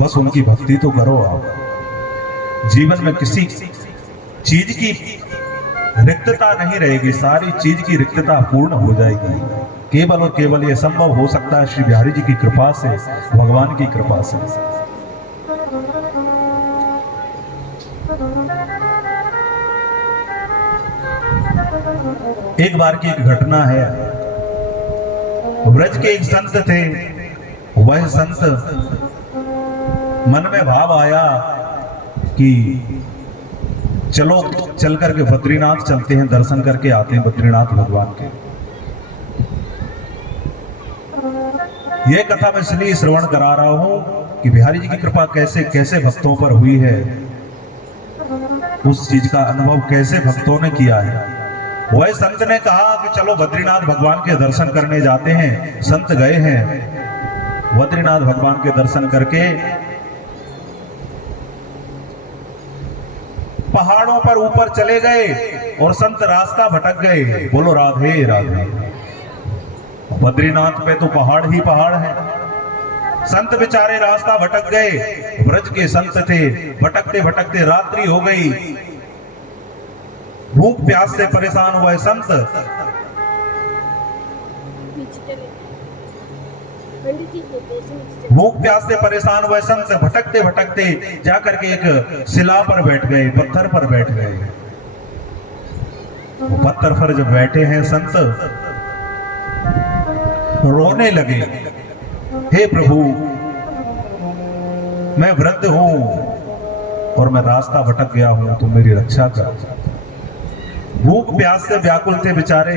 बस उनकी भक्ति तो करो आप। जीवन में किसी चीज की रिक्तता नहीं रहेगी, सारी चीज की रिक्तता पूर्ण हो जाएगी। केवल और केवल ये संभव हो सकता है श्री बिहारी जी की कृपा से, भगवान की कृपा से। एक बार की एक घटना है। ब्रज के एक संत थे। वह संत मन में भाव आया कि चलो चल करके बद्रीनाथ चलते हैं, दर्शन करके आते हैं बद्रीनाथ भगवान के। यह कथा मैं इसलिए श्रवण करा रहा हूं कि बिहारी जी की कृपा कैसे कैसे भक्तों पर हुई है, उस चीज का अनुभव कैसे भक्तों ने किया है। वह संत ने कहा कि चलो बद्रीनाथ भगवान के दर्शन करने जाते हैं। संत गए हैं, बद्रीनाथ भगवान के दर्शन करके पहाड़ों पर ऊपर चले गए और संत रास्ता भटक गए। बोलो राधे राधे। बद्रीनाथ पे तो पहाड़ ही पहाड़ है। संत बेचारे रास्ता भटक गए। ब्रज के संत थे। भटकते भटकते रात्रि हो गई। भूख प्यास से परेशान हुए संत भटकते भटकते जाकर के एक शिला पर बैठ गए, पत्थर पर बैठ गए। पत्थर पर जब बैठे हैं संत रोने लगे। हे प्रभु, मैं वृद्ध हूं और मैं रास्ता भटक गया हूं, तुम मेरी रक्षा कर। भूख प्यास से व्याकुल थे बेचारे।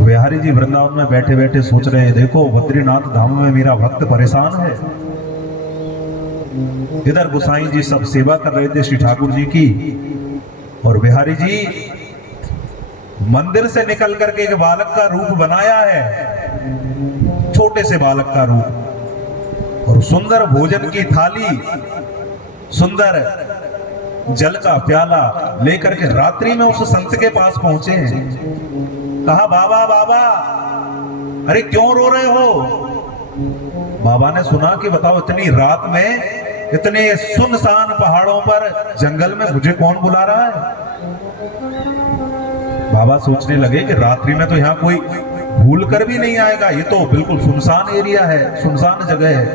बिहारी जी वृंदावन में बैठे बैठे सोच रहे हैं, देखो बद्रीनाथ धाम में मेरा भक्त परेशान है। इधर गोसाई जी सब सेवा कर रहे थे श्री ठाकुर जी की, और बिहारी जी मंदिर से निकल करके एक बालक का रूप बनाया है, छोटे से बालक का रूप, और सुंदर भोजन की थाली, सुंदर जल का प्याला लेकर के रात्रि में उस संत के पास पहुंचे हैं। कहा, बाबा बाबा, अरे क्यों रो रहे हो? बाबा ने सुना कि बताओ इतनी रात में इतने सुनसान पहाड़ों पर जंगल में मुझे कौन बुला रहा है? बाबा सोचने लगे कि रात्रि में तो यहाँ कोई भूल कर भी नहीं आएगा, ये तो बिल्कुल सुनसान एरिया है, सुनसान जगह है।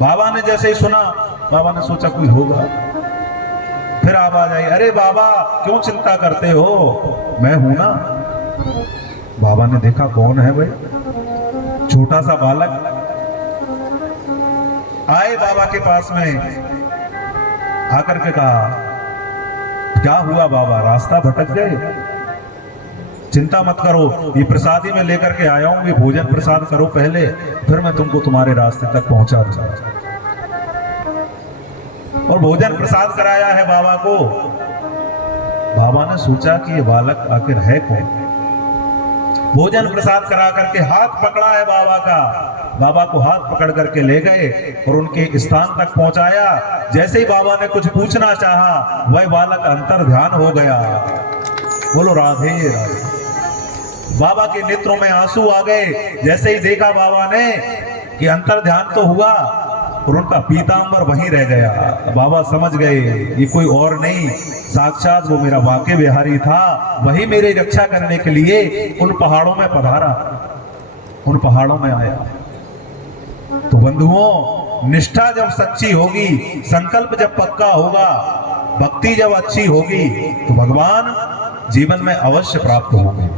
बाबा ने जैसे ही सुना, बाबा ने सोचा कोई होगा। फिर आवाज आई, अरे बाबा क्यों चिंता करते हो, मैं हूं ना। बाबा ने देखा कौन है भाई, छोटा सा बालक। आए बाबा के पास में, आकर के कहा, क्या हुआ बाबा, रास्ता भटक गए? चिंता मत करो, ये प्रसादी में लेकर के आया हूं, ये भोजन प्रसाद करो पहले, फिर मैं तुमको तुम्हारे रास्ते तक पहुंचा दूंगा। और भोजन प्रसाद कराया है बाबा को। बाबा ने सोचा कि ये बालक आखिर है कौन। भोजन प्रसाद करा करके हाथ पकड़ा है बाबा का। बाबा को हाथ पकड़ करके ले गए और उनके स्थान तक पहुंचाया। जैसे ही बाबा ने कुछ पूछना चाहा, वह बालक अंतर ध्यान हो गया। बोलो राधे राधे। बाबा के नेत्रों में आंसू आ गए। जैसे ही देखा बाबा ने कि अंतर ध्यान तो हुआ और उनका पीतांबर वहीं रह गया। बाबा समझ गए ये कोई और नहीं, साक्षात वो मेरा वाके बिहारी था, वही मेरी रक्षा करने के लिए उन पहाड़ों में पधारा, उन पहाड़ों में आया। तो बंधुओं, निष्ठा जब सच्ची होगी, संकल्प जब पक्का होगा, भक्ति जब अच्छी होगी, तो भगवान जीवन में अवश्य प्राप्त होंगे।